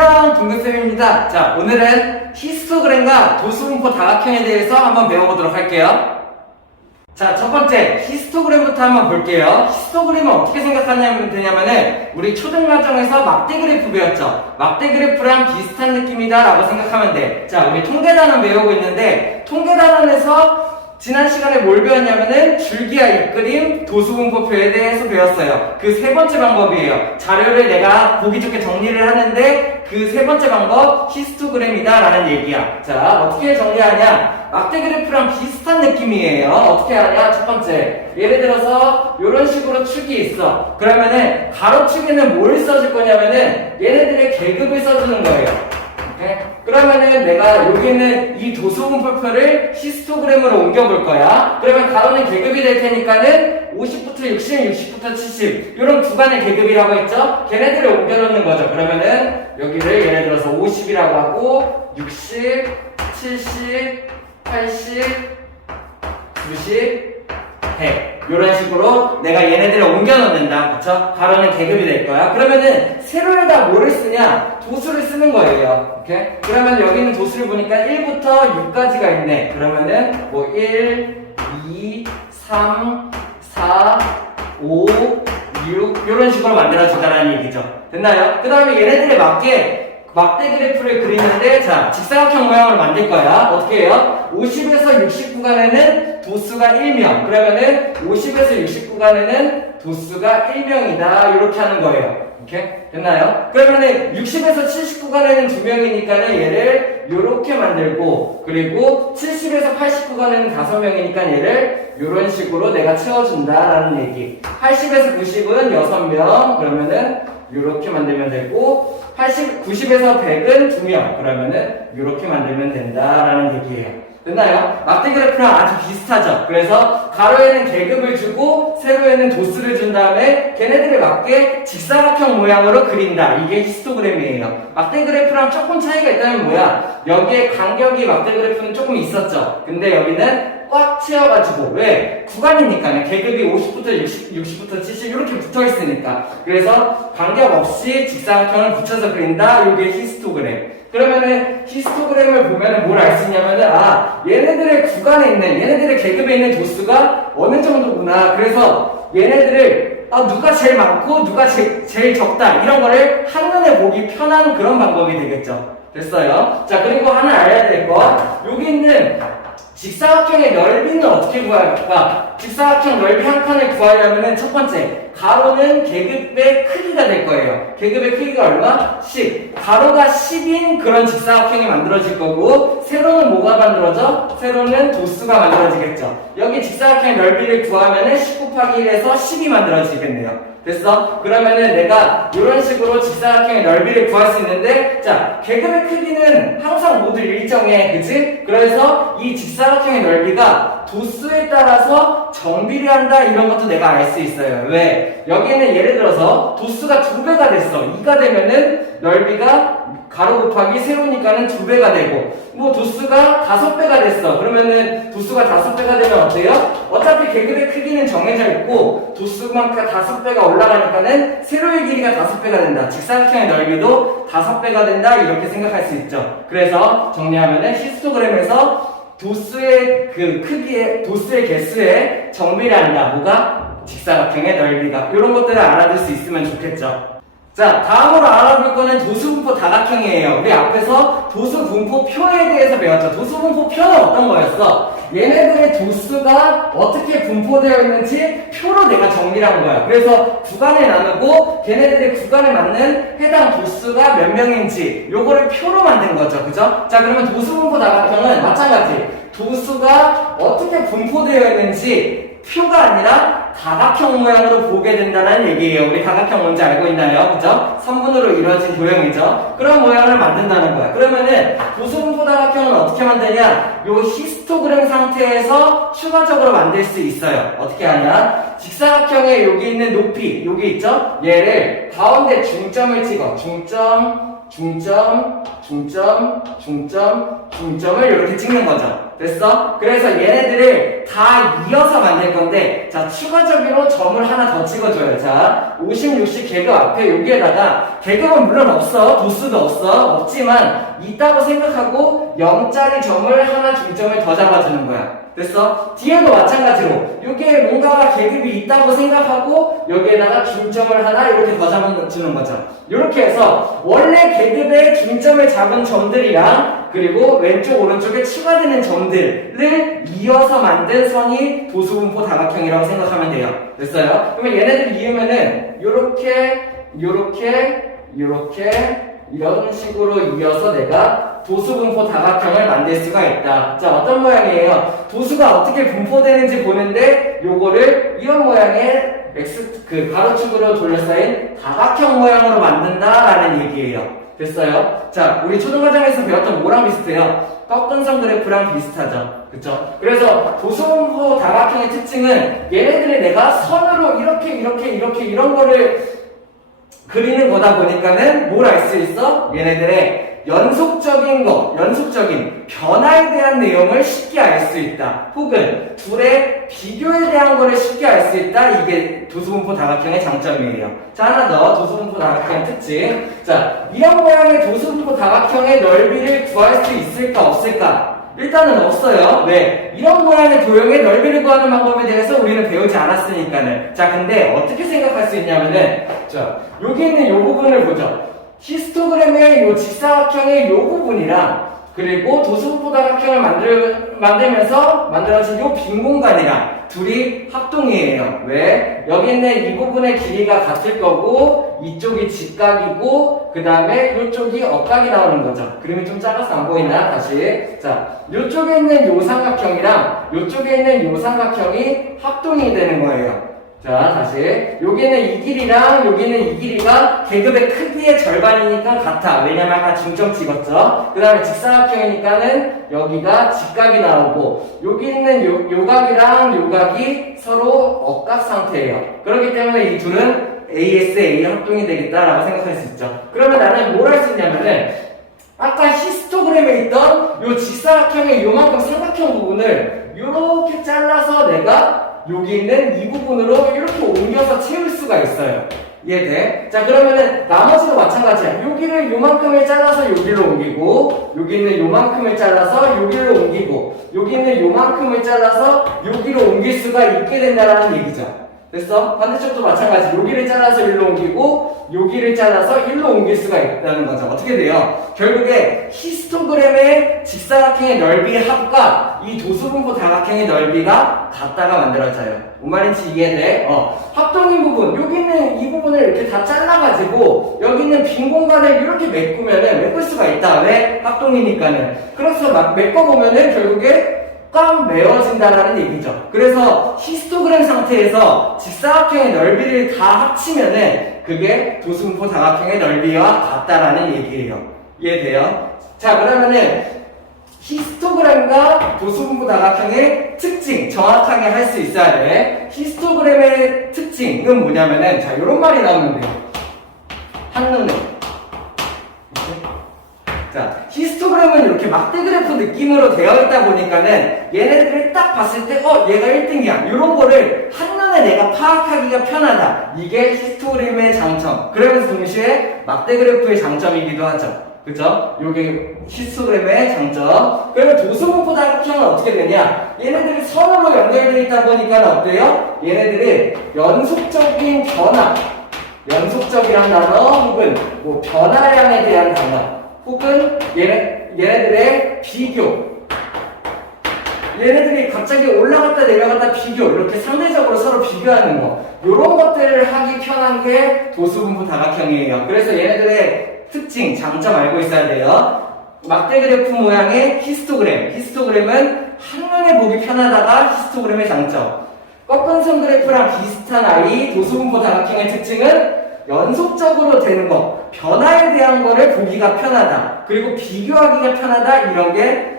안녕, 동근쌤입니다. 자, 오늘은 히스토그램과 도수분포 다각형에 대해서 한번 배워보도록 할게요. 자, 첫 번째 히스토그램부터 한번 볼게요. 히스토그램은 어떻게 생각하면 되냐면은 우리 초등과정에서 막대 그래프 배웠죠. 막대 그래프랑 비슷한 느낌이다 라고 생각하면 돼. 자, 우리 통계단원 배우고 있는데 통계단원에서 지난 시간에 뭘 배웠냐면은 줄기와 잎그림, 도수분포표에 대해서 배웠어요. 그 세 번째 방법이에요. 자료를 내가 보기 좋게 정리를 하는데 그 세 번째 방법 히스토그램이다 라는 얘기야. 자, 어떻게 정리하냐? 막대 그래프랑 비슷한 느낌이에요. 어떻게 하냐? 첫 번째, 예를 들어서 이런 식으로 축이 있어. 그러면은 가로축에는 뭘 써줄 거냐면은 얘네들의 계급을 써주는 거예요. 그러면은 내가 여기는 이 도수분포표를 히스토그램으로 옮겨볼 거야. 그러면 가로는 계급이 될 테니까는 50부터 60, 60부터 70 이런 구간의 계급이라고 했죠? 걔네들을 옮겨놓는 거죠. 그러면은 여기를 예를 들어서 50이라고 하고 60, 70, 80, 90, 100 이런 식으로 내가 얘네들을 옮겨놓는다. 그쵸? 가로는 계급이 될 거야. 그러면은 세로에다 뭐를 쓰냐? 도수를 쓰는 거예요. 오케이? 그러면 여기는 도수를 보니까 1부터 6까지가 있네. 그러면은 뭐 1, 2, 3, 4, 5, 6 이런 식으로 만들어준다는 얘기죠. 됐나요? 그 다음에 얘네들에 맞게 막대 그래프를 그리는데 자, 직사각형 모양으로 만들 거야. 어떻게 해요? 50에서 60 구간에는 도수가 1명. 그러면은 50에서 60 구간에는 도수가 1명이다. 이렇게 하는 거예요. 오케이? 됐나요? 그러면은 60에서 70 구간에는 2명이니까는 얘를 요렇게 만들고, 그리고 70에서 80 구간에는 5명이니까 얘를 요런 식으로 내가 채워준다라는 얘기. 80에서 90은 6명. 그러면은 요렇게 만들면 되고, 90에서 100은 2명. 그러면은 요렇게 만들면 된다라는 얘기예요. 됐나요? 막대 그래프랑 아주 비슷하죠? 그래서 가로에는 계급을 주고 세로에는 도수를 준 다음에 걔네들에 맞게 직사각형 모양으로 그린다. 이게 히스토그램이에요. 막대 그래프랑 조금 차이가 있다면 뭐야? 여기에 간격이 막대 그래프는 조금 있었죠? 근데 여기는 꽉 채워가지고 왜? 구간이니까요. 계급이 50부터 60, 60부터 70 이렇게 붙어있으니까. 그래서 간격 없이 직사각형을 붙여서 그린다. 이게 히스토그램. 그러면은 히스토그램을 보면은 뭘 알 수 있냐면은 얘네들의 구간에 있는 얘네들의 계급에 있는 도수가 어느 정도구나. 그래서 얘네들을 누가 제일 많고 누가 제일 적다 이런 거를 한눈에 보기 편한 그런 방법이 되겠죠. 됐어요? 자, 그리고 하나 알아야 될 거 여기 있는 직사각형의 넓이는 어떻게 구할까? 직사각형 넓이 한 칸을 구하려면은 첫 번째, 가로는 계급의 크기가 될 거예요. 계급의 크기가 얼마? 10. 가로가 10인 그런 직사각형이 만들어질 거고, 세로는 뭐가 만들어져? 세로는 도수가 만들어지겠죠. 여기 직사각형의 넓이를 구하면은 10 곱하기 1에서 10이 만들어지겠네요. 됐어? 그러면은 내가 이런 식으로 직사각형의 넓이를 구할 수 있는데, 자, 계급의 크기는 항상 모두 일정해. 그치? 그래서 이 직사각형의 넓이가 도수에 따라서 정비례한다 이런 것도 내가 알 수 있어요. 왜? 여기는 예를 들어서 도수가 2배가 됐어. 2가 되면은 넓이가 가로 곱하기 세로니까는 2배가 되고, 뭐 도수가 5배가 됐어. 그러면은 도수가 5배가 되면 어때요? 어차피 계급의 크기는 정해져 있고 도수만큼 5배가 올라가니까는 세로의 길이가 5배가 된다. 직사각형의 넓이도 5배가 된다. 이렇게 생각할 수 있죠. 그래서 정리하면은 히스토그램에서 도수의 그 크기에, 도수의 개수에 정비례한다. 뭐가? 직사각형의 넓이가. 이런 것들을 알아둘 수 있으면 좋겠죠. 자, 다음으로 알아볼 거는 도수분포 다각형이에요. 우리 앞에서 도수분포표에 대해서 배웠죠. 도수분포표는 어떤 거였어? 얘네들의 도수가 어떻게 분포되어 있는지 표로 내가 정리를 한 거야. 그래서 구간에 나누고 걔네들의 구간에 맞는 해당 도수가 몇 명인지 요거를 표로 만든 거죠. 그죠? 자, 그러면 도수분포 다각형은 마찬가지. 도수가 어떻게 분포되어 있는지 표가 아니라 다각형 모양으로 보게 된다는 얘기예요. 우리 다각형 뭔지 알고 있나요? 그죠? 선분으로 이루어진 도형이죠. 그런 모양을 만든다는 거야. 그러면은 도수분포 다각형은 어떻게 만드냐? 요 히스토그램 상태에서 추가적으로 만들 수 있어요. 어떻게 하냐? 직사각형에 여기 있는 높이, 여기 있죠? 얘를 가운데 중점을 찍어. 중점 중점, 중점, 중점, 중점을 이렇게 찍는 거죠. 됐어? 그래서 얘네들을 다 이어서 만들 건데, 자, 추가적으로 점을 하나 더 찍어줘요. 자, 50, 60 계급 앞에 여기에다가, 계급은 물론 없어. 도수도 없지만, 있다고 생각하고 0짜리 점을 하나 중점을 더 잡아주는 거야. 됐어? 뒤에도 마찬가지로 여기에 뭔가 계급이 있다고 생각하고 여기에다가 중점을 하나 이렇게 더 잡아주는 거죠. 이렇게 해서 원래 계급의 중점을 잡은 점들이랑 그리고 왼쪽 오른쪽에 추가되는 점들을 이어서 만든 선이 도수분포 다각형이라고 생각하면 돼요. 됐어요? 그러면 얘네들 이으면은 요렇게 이런 식으로 이어서 내가 도수분포 다각형을 만들 수가 있다. 자, 어떤 모양이에요? 도수가 어떻게 분포되는지 보는데 요거를 이런 모양의 가로축으로 둘러싸인 다각형 모양으로 만든다라는 얘기예요. 됐어요? 자, 우리 초등과정에서 배웠던 뭐랑 비슷해요? 꺾은선 그래프랑 비슷하죠. 그쵸? 그래서 도수분포 다각형의 특징은 얘네들이 내가 선으로 이렇게 이런 거를 그리는 거다 보니까는 뭘 알 수 있어? 얘네들의 연속적인 변화에 대한 내용을 쉽게 알 수 있다. 혹은 둘의 비교에 대한 거를 쉽게 알 수 있다. 이게 도수분포 다각형의 장점이에요. 자, 하나 더 도수분포 다각형의 특징. 자, 이런 모양의 도수분포 다각형의 넓이를 구할 수 있을까 없을까? 일단은 없어요. 왜? 이런 모양의 도형의 넓이를 구하는 방법에 대해서 우리는 배우지 않았으니까는. 자, 근데 어떻게 생각할 수 있냐면은, 자, 여기 있는 이 부분을 보죠. 히스토그램의 이 직사각형의 이 부분이랑 그리고 도수분포 다각형을 만들면서 만들어진 이 빈 공간이랑 둘이 합동이에요. 왜? 여기 있는 이 부분의 길이가 같을 거고 이쪽이 직각이고 그 다음에 이쪽이 억각이 나오는 거죠. 그림이 좀 작아서 안 보이나? 다시. 자, 이쪽에 있는 이 삼각형이랑 이쪽에 있는 이 삼각형이 합동이 되는 거예요. 자, 다시. 여기는 이 길이랑 여기는 이 길이가 계급의 크기의 절반이니까 같아. 왜냐면 아까 중점 찍었죠? 그 다음에 직사각형이니까는 여기가 직각이 나오고, 여기 있는 요각이랑 요각이 서로 억각 상태예요. 그렇기 때문에 이 둘은 ASA 합동이 되겠다라고 생각할 수 있죠. 그러면 나는 뭘 할 수 있냐면은, 아까 히스토그램에 있던 요 직사각형의 요만큼 삼각형 부분을 요렇게 잘라서 내가 여기 있는 이 부분으로 이렇게 옮겨서 채울 수가 있어요. 이해돼? 자, 그러면은 나머지도 마찬가지야. 여기를 요만큼을 잘라서 여기로 옮기고, 여기 있는 요만큼을 잘라서 여기로 옮기고, 여기 있는 요만큼을 잘라서 여기로 옮길 수가 있게 된다는 얘기죠. 됐어? 반대쪽도 마찬가지. 여기를 잘라서 일로 옮기고 여기를 잘라서 일로 옮길 수가 있다는 거죠. 어떻게 돼요? 결국에 히스토그램의 직사각형의 넓이의 합과 이 도수분포 다각형의 넓이가 같다가 만들어져요. 뭔 말인지 이해돼? 합동인 부분, 여기 있는 이 부분을 이렇게 다 잘라가지고 여기 있는 빈 공간을 이렇게 메꿀 수가 있다. 왜? 합동이니까는. 그래서 막 메꿔보면은 결국에 꽉 메워진다라는 얘기죠. 그래서 히스토그램 상태에서 직사각형의 넓이를 다 합치면은 그게 도수분포 다각형의 넓이와 같다라는 얘기예요. 이해돼요? 자, 그러면은 히스토그램과 도수분포 다각형의 특징 정확하게 할 수 있어야 돼. 히스토그램의 특징은 뭐냐면은 자, 요런 말이 나오면 돼요. 한눈에. 자, 히스토그램은 이렇게 막대 그래프 느낌으로 되어 있다 보니까는 얘네들을 딱 봤을 때 얘가 1등이야 이런 거를 한눈에 내가 파악하기가 편하다. 이게 히스토그램의 장점, 그러면서 동시에 막대 그래프의 장점이기도 하죠. 그죠? 요게 히스토그램의 장점. 그러면 도수분포 다각형은 어떻게 되냐? 얘네들이 선으로 연결되어 있다 보니까 어때요? 얘네들이 연속적인 변화, 연속적이란 단어 혹은 뭐 변화량에 대한 단어 혹은 얘네들의 비교, 얘네들이 갑자기 올라갔다 내려갔다 비교, 이렇게 상대적으로 서로 비교하는 거, 요런 것들을 하기 편한 게 도수분포 다각형이에요. 그래서 얘네들의 특징, 장점 알고 있어야 돼요. 막대 그래프 모양의 히스토그램은 한눈에 보기 편하다가 히스토그램의 장점. 꺾은 선 그래프랑 비슷한 아이 도수분포 다각형의 특징은 연속적으로 되는 거, 변화에 대한 거를 보기가 편하다. 그리고 비교하기가 편하다. 이런 게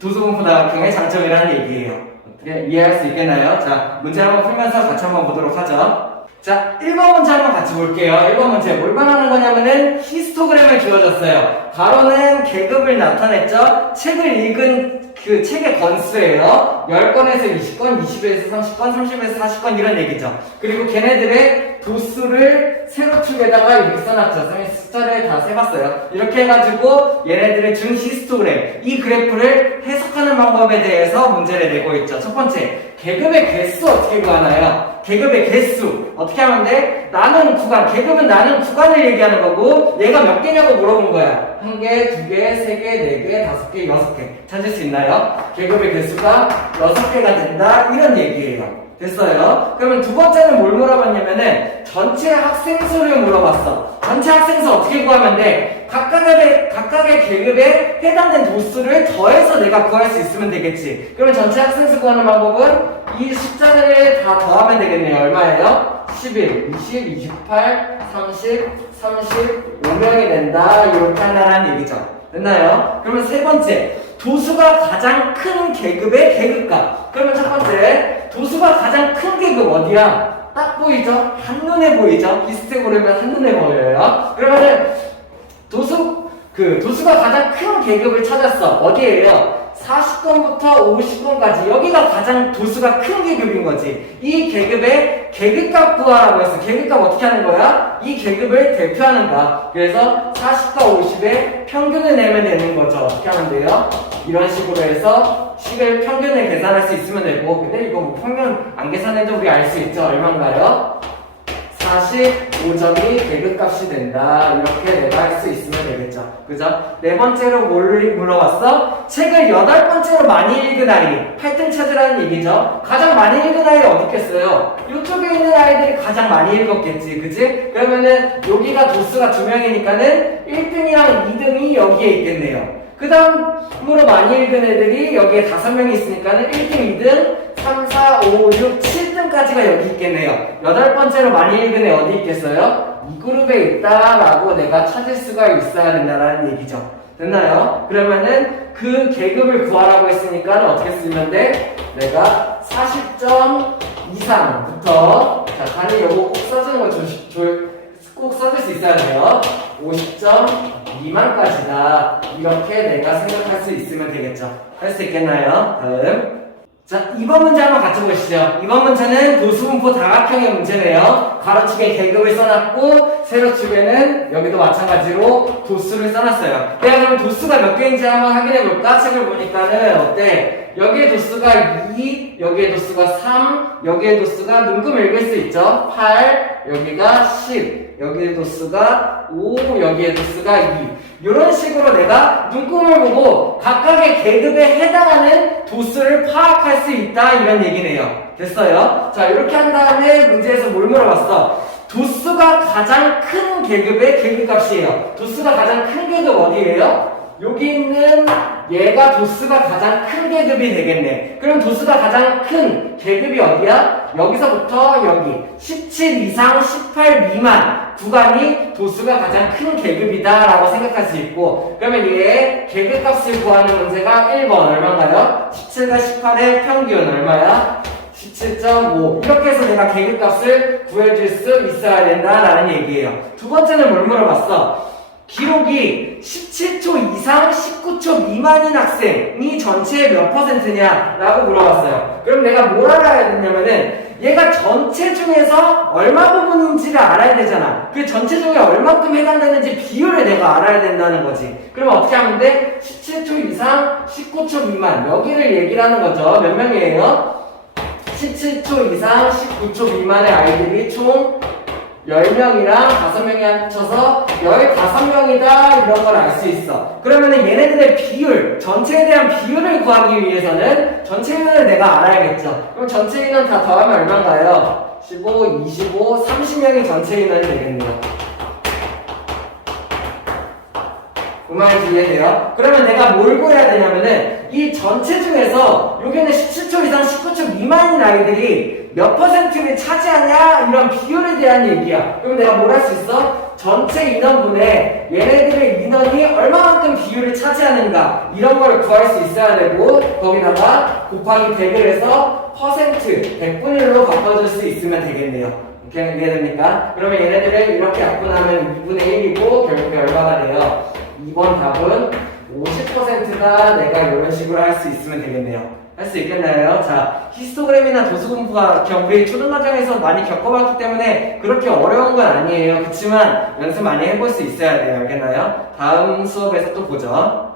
도수분포 다각형의 장점이라는 얘기예요. 어떻게 이해할 수 있겠나요? 자, 문제 한번 풀면서 같이 한번 보도록 하죠. 자, 1번 문제 한번 같이 볼게요. 1번 문제 뭘 말하는 거냐면은 히스토그램을 주어졌어요. 가로는 계급을 나타냈죠. 책을 읽은 그 책의 건수예요. 10건에서 20건, 20에서 30건, 30에서 40건 이런 얘기죠. 그리고 걔네들의 도수를 세로축에다가 이렇게 써놨죠. 선생님이 숫자를 다 세봤어요. 이렇게 해가지고 얘네들의 준 히스토그램, 이 그래프를 해석하는 방법에 대해서 문제를 내고 있죠. 첫 번째, 계급의 개수 어떻게 구하나요? 계급의 개수 어떻게 하면 돼? 나누는 구간, 계급은 나누는 구간을 얘기하는 거고 얘가 몇 개냐고 물어본 거야. 1개, 2개, 3개, 4개, 5개, 6개 찾을 수 있나요? 계급의 개수가 6개가 된다 이런 얘기예요. 됐어요? 그러면 두 번째는 뭘 물어봤냐면은 전체 학생 수를 물어봤어. 전체 학생 수 어떻게 구하면 돼? 각각의 계급에 해당된 도수를 더해서 내가 구할 수 있으면 되겠지. 그러면 전체 학생 수 구하는 방법은 이 숫자들을 다 더하면 되겠네요. 얼마예요? 11, 20, 28, 30, 35명이 된다. 이렇게 한다는 얘기죠. 됐나요? 그러면 세 번째, 도수가 가장 큰 계급의 계급값. 그러면 첫 번째, 도수가 가장 큰 계급 어디야? 딱 보이죠? 한눈에 보이죠? 히스토그램은 한눈에 보여요. 그러면은 도수가 가장 큰 계급을 찾았어. 어디에요? 40건부터 50건까지 여기가 가장 도수가 큰 계급인 거지. 이 계급의 계급값 구하라고 했어. 계급값 어떻게 하는 거야? 이 계급을 대표하는 거야. 그래서 40과 50의 평균을 내면 되는 거죠. 어떻게 하면 돼요? 이런 식으로 해서 식을 평균을 계산할 수 있으면 되고, 근데 이거 뭐 평균 안 계산해도 우리 알 수 있죠? 얼마인가요? 45점이 계급값이 된다. 이렇게 내가 할 수 있으면 되겠죠. 그죠? 네 번째로 뭘 물어봤어? 책을 8번째로 많이 읽은 아이. 8등 찾으라는 얘기죠. 가장 많이 읽은 아이 어디 있겠어요? 이쪽에 있는 아이들이 가장 많이 읽었겠지. 그지? 그러면은 여기가 도수가 2명이니까는 1등이랑 2등이 여기에 있겠네요. 그 다음으로 많이 읽은 애들이 여기에 5명이 있으니까는 1등, 2등, 3, 4, 5, 6, 7등까지가 여기 있겠네요. 8번째로 많이 읽은 애 어디 있겠어요? 이 그룹에 있다라고 내가 찾을 수가 있어야 된다는 얘기죠. 됐나요? 그러면은 그 계급을 구하라고 했으니까 어떻게 쓰면 돼? 내가 40점 이상부터, 자, 단위 요거 꼭 써주는 거 꼭 써줄 수 있어야 돼요. 50점 미만까지다. 이렇게 내가 생각할 수 있으면 되겠죠. 할 수 있겠나요? 다음. 자, 2번 문제 한번 같이 보시죠. 2번 문제는 도수분포 다각형의 문제네요. 가로축에 계급을 써놨고, 세로축에는 여기도 마찬가지로 도수를 써놨어요. 내가 그러면 도수가 몇 개인지 한번 확인해볼까? 책을 보니까는 어때? 여기에 도수가 2, 여기에 도수가 3, 여기에 도수가 눈금 읽을 수 있죠? 8, 여기가 10, 여기에 도수가 5, 여기에 도수가 2. 이런 식으로 내가 눈금을 보고 각각의 계급에 해당하는 도수를 파악할 수 있다 이런 얘기네요. 됐어요? 자, 이렇게 한 다음에 문제에서 뭘 물어봤어? 도수가 가장 큰 계급의 계급값이에요. 도수가 가장 큰 계급 어디예요? 여기 있는 얘가 도수가 가장 큰 계급이 되겠네. 그럼 도수가 가장 큰 계급이 어디야? 여기서부터 여기 17 이상 18 미만 구간이 도수가 가장 큰 계급이다 라고 생각할 수 있고, 그러면 얘의 계급값을 구하는 문제가 1번 얼마인가요? 17과 18의 평균 얼마야? 17.5. 이렇게 해서 내가 계급값을 구해줄 수 있어야 된다라는 얘기예요. 두 번째는 뭘 물어봤어? 기록이 17초 이상 19초 미만인 학생이 전체의 몇 퍼센트냐 라고 물어봤어요. 그럼 내가 뭘 알아야 되냐면은 얘가 전체 중에서 얼마 부분인지를 알아야 되잖아. 그 전체 중에 얼마큼 해당되는지 비율을 내가 알아야 된다는 거지. 그럼 어떻게 하면 돼? 17초 이상 19초 미만 여기를 얘기를 하는 거죠. 몇 명이에요? 17초 이상 19초 미만의 아이들이 총 10명이랑 5명이 합쳐서 15명이다 이런 걸 알 수 있어. 그러면은 얘네들의 비율, 전체에 대한 비율을 구하기 위해서는 전체 인원을 내가 알아야겠죠. 그럼 전체 인원 다 더하면 얼마인가요? 15, 25, 30명이 전체 인원이 되겠네요. 그 말이 이해돼요? 그러면 내가 뭘 구해야 되냐면은 이 전체 중에서 여기는 17초 이상 19초 미만인 아이들이 몇 퍼센트를 차지하냐 이런 비율에 대한 얘기야. 그럼 내가 뭘 할 수 있어? 전체 인원분의 얘네들의 인원이 얼마만큼 비율을 차지하는가 이런 걸 구할 수 있어야 되고 거기다가 곱하기 100을 해서 퍼센트 100분의 1로 바꿔줄 수 있으면 되겠네요. 오케이? 이해됩니까? 그러면 얘네들을 이렇게 약분하면 2분의 1이고 결국에 얼마가 돼요? 2번 답은 50%가 내가 이런 식으로 할 수 있으면 되겠네요. 할 수 있겠나요? 자, 히스토그램이나 도수 공부가 우리 초등과정에서 많이 겪어봤기 때문에 그렇게 어려운 건 아니에요. 그렇지만 연습 많이 해볼 수 있어야 돼요. 알겠나요? 다음 수업에서 또 보죠.